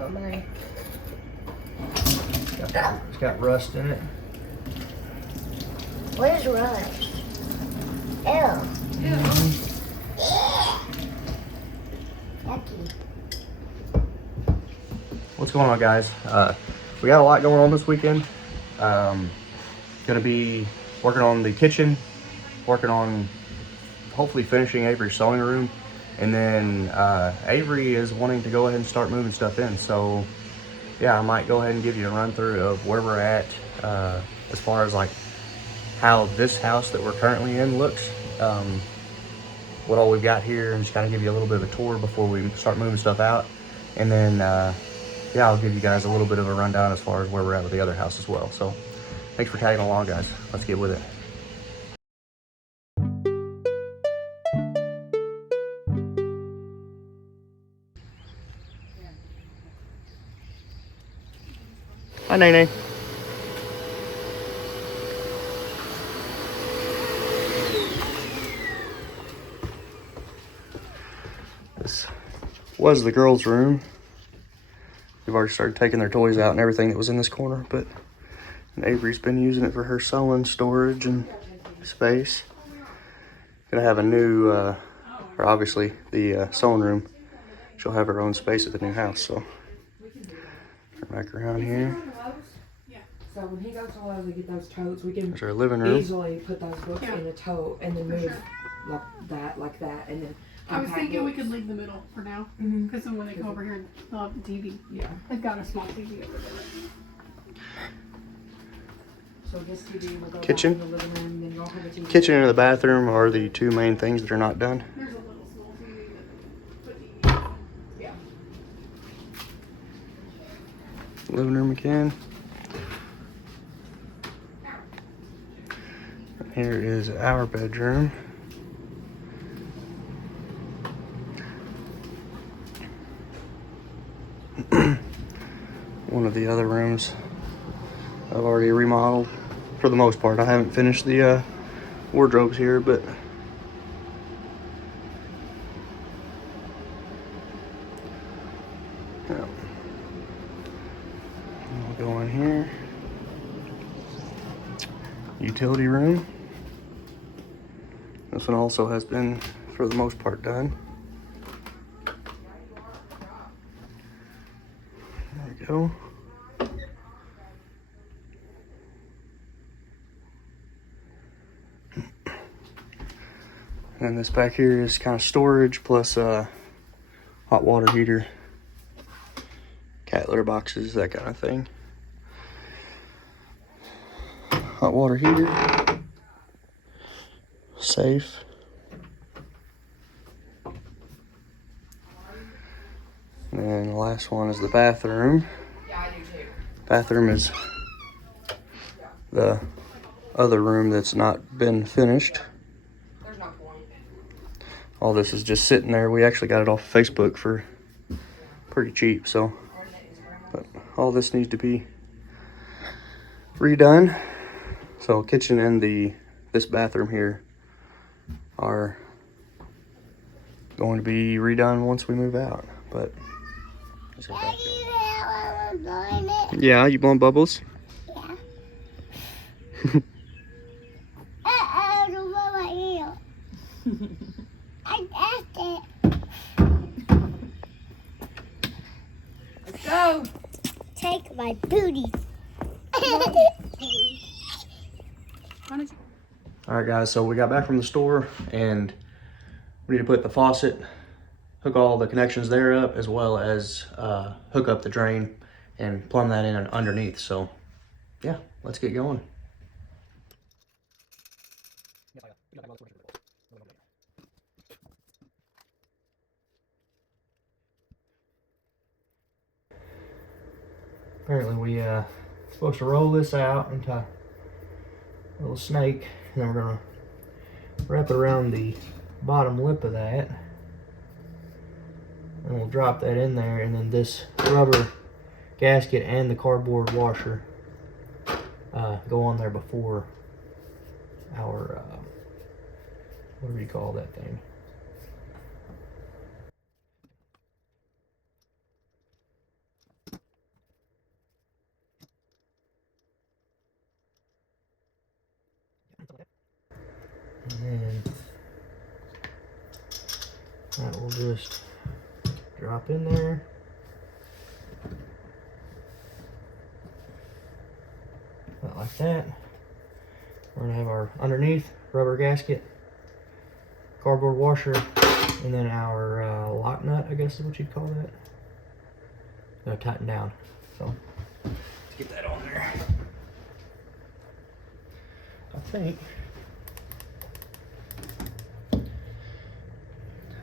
Oh my. It's got rust in it. What is rust? Ew. Yucky. What's going on, guys? We got a lot going on this weekend. Gonna be working on the kitchen, working on hopefully finishing Avery's sewing room, and then Avery is wanting to go ahead and start moving stuff in. So yeah, I might go ahead and give you a run through of where we're at as far as like how this house that we're currently in looks, what all we've got here, and just kind of give you a little bit of a tour before we start moving stuff out. And then yeah, I'll give you guys a little bit of a rundown as far as where we're at with the other house as well. So thanks for tagging along, guys. Let's get with it. Hi, Nene. This was the girls' room. They've already started taking their toys out and everything that was in this corner, but Avery's been using it for her sewing storage and space. Gonna have a new, or obviously the sewing room. She'll have her own space at the new house, so. Turn back around here. So when he goes to Lowe's to get those totes, we can There's our living room. easily put those books in a tote and then move like that, and then. I was thinking we could leave the middle for now, because then when they come over here, they'll have the TV. Yeah. They've got a small TV over there. So this TV will go Kitchen. back in the living room, then you'll have a TV. Kitchen and the bathroom are the two main things that are not done. There's a little small TV that put TV. Yeah. Living room again. And here is our bedroom. One of the other rooms I've already remodeled for the most part. I haven't finished the wardrobes here, but yeah. We'll go in here. Utility room. This one also has been, for the most part, done. There we go. And this back here is kind of storage plus a hot water heater, cat litter boxes, that kind of thing. Hot water heater, safe. And then the last one is the bathroom. Yeah, I do too. Bathroom is the other room that's not been finished. There's no point. All this is just sitting there. We actually got it off Facebook for pretty cheap, so. But all this needs to be redone. So kitchen and this bathroom here are going to be redone once we move out. But yeah, you blowing bubbles? Yeah. Don't blow my ear. I asked it. Let's go. Take my booty. All right, guys, so we got back from the store and we need to put the faucet, hook all the connections there up, as well as hook up the drain and plumb that in underneath. So yeah, let's get going. Apparently we supposed to roll this out into a little snake, and then we're gonna wrap it around the bottom lip of that, and we'll drop that in there, and then this rubber gasket and the cardboard washer go on there before our what do you call that thing? And then that will just drop in there. About like that. We're gonna have our underneath rubber gasket, cardboard washer, and then our lock nut, I guess is what you'd call that. Gonna tighten down. So let's get that on there.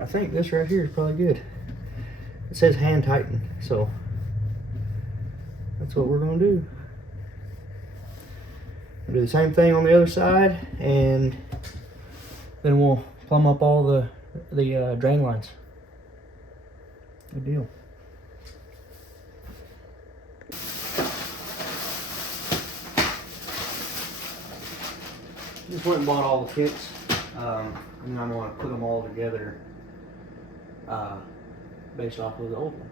I think this right here is probably good. It says hand tighten, so that's what we're gonna do. We'll do the same thing on the other side, and then we'll plumb up all the drain lines. Good deal. Just went and bought all the kits, and then I'm going to put them all together based off of the old one.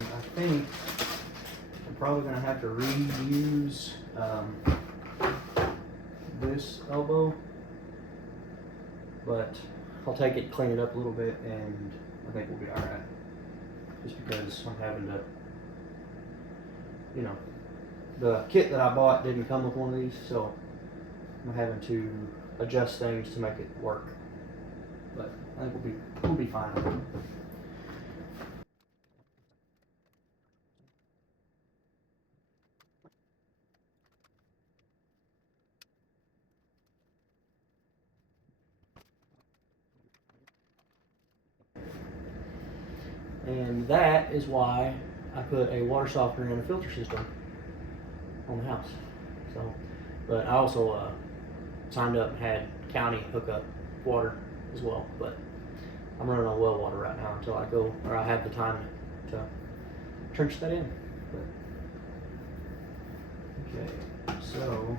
I think I'm probably going to have to reuse this elbow, but I'll take it, clean it up a little bit, and I think we'll be alright. Just because I'm having to, you know, the kit that I bought didn't come with one of these, so I'm having to adjust things to make it work. But I think we'll be fine. And that is why I put a water softener and a filter system on the house. So, but I also signed up and had county hook up water as well. But I'm running on well water right now until I go, or I have the time to trench that in. But, okay, so.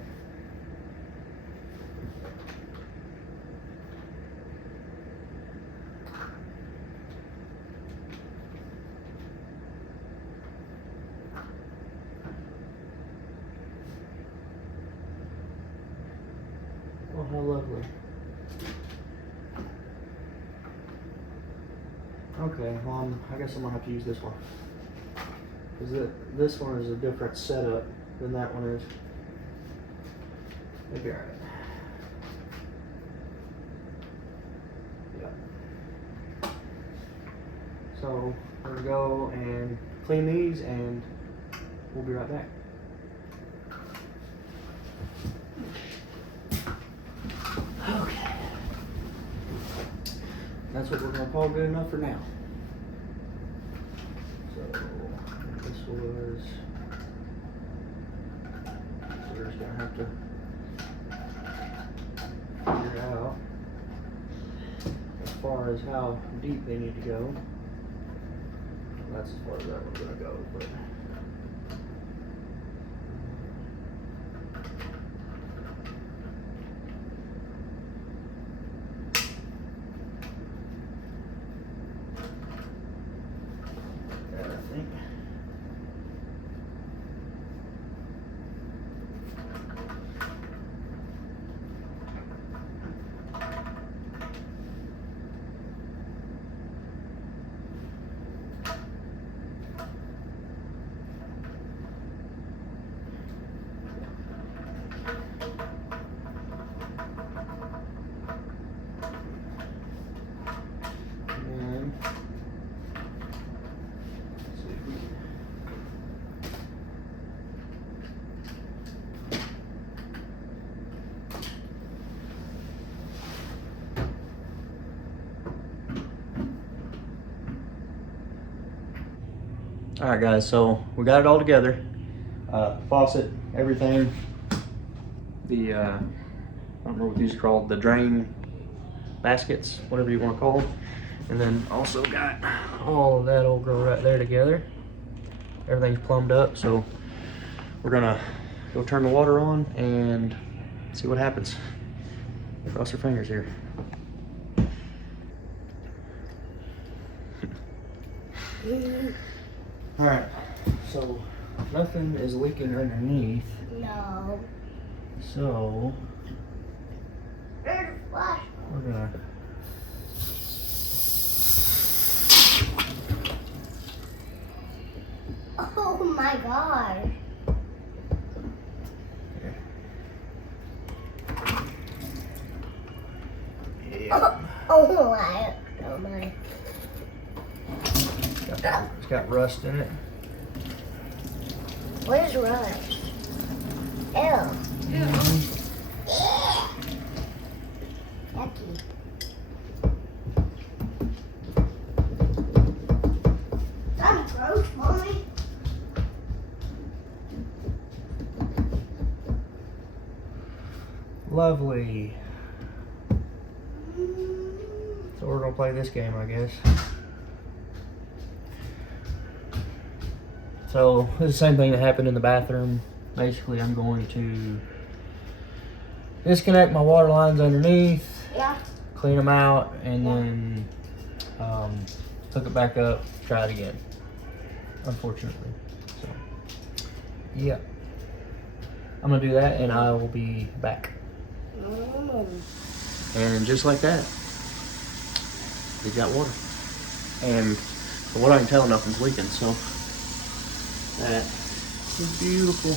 Oh, how lovely. Okay, well, I guess I'm gonna have to use this one. Because this one is a different setup than that one is. It'll be alright. Yeah. So, we're gonna go and clean these, and we'll be right back. Okay. That's what we're going to call good enough for now. So, this was... So we're just going to have to figure out as far as how deep they need to go. That's as far as that one's going to go. But alright guys, so we got it all together. Faucet, everything. The, I don't remember what these are called, the drain baskets, whatever you want to call them. And then also got all of that old girl right there together. Everything's plumbed up, so we're gonna go turn the water on and see what happens. Cross our fingers here. Alright, so nothing is leaking underneath, No. so There's a flash. we're gonna Oh my god. Oh my. Oh my. it's got rust in it. What is rust? Ew. Yucky. That's gross, Mommy. Lovely. So we're gonna play this game, I guess. So it's the same thing that happened in the bathroom. Basically, I'm going to disconnect my water lines underneath, Yeah. clean them out, and then hook it back up, try it again. Unfortunately. So, yeah. I'm gonna do that and I will be back. And just like that, we got water. And from what I can tell, nothing's leaking, so that is beautiful.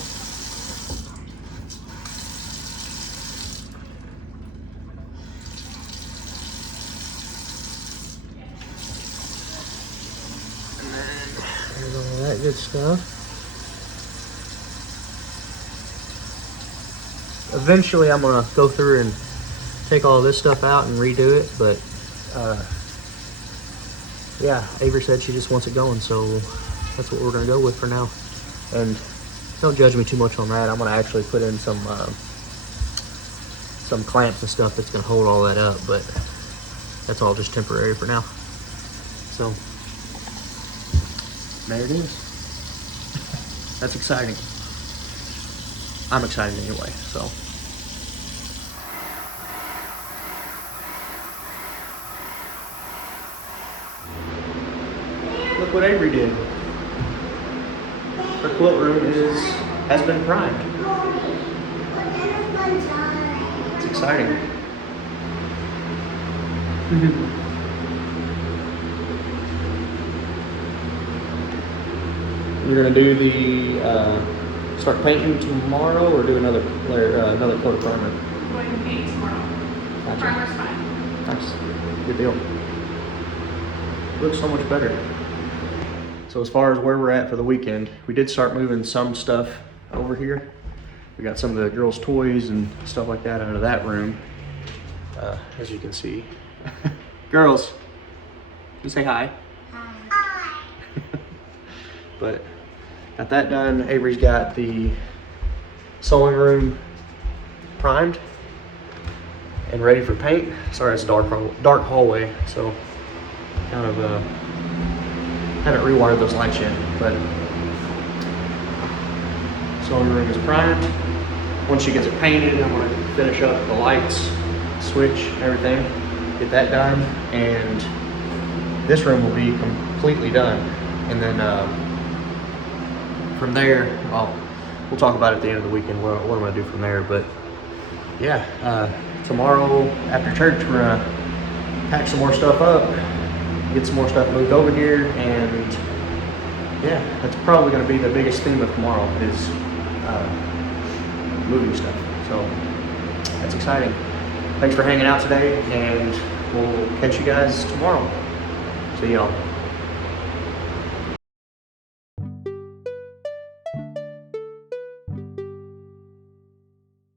And then there's all that good stuff. Eventually I'm gonna go through and take all this stuff out and redo it, but yeah, Avery said she just wants it going, so that's what we're gonna go with for now. And don't judge me too much on that. I'm gonna actually put in some clamps and stuff that's gonna hold all that up, but that's all just temporary for now. So there it is. That's exciting. I'm excited anyway, so. Look what Avery did. Her quilt room has been primed. It's exciting. You're gonna do the start painting tomorrow, or do another layer, another coat of primer? I'm going to paint tomorrow. Gotcha. Primer's fine. Nice. Good deal. Looks so much better. So as far as where we're at for the weekend, we did start moving some stuff over here. We got some of the girls' toys and stuff like that out of that room, as you can see. Girls, you say hi. Hi. But got that done. Avery's got the sewing room primed and ready for paint. Sorry, it's a dark hallway, so kind of haven't rewired those lights yet, but sewing room is primed. Once she gets it painted, I'm gonna finish up the lights, switch, everything, get that done, and this room will be completely done. And then from there, we'll talk about it at the end of the weekend, what I'm gonna do from there. But yeah, tomorrow after church, we're gonna pack some more stuff up, get some more stuff moved over here, and yeah, that's probably gonna be the biggest theme of tomorrow is moving stuff. So that's exciting. Thanks for hanging out today, and we'll catch you guys tomorrow. See y'all.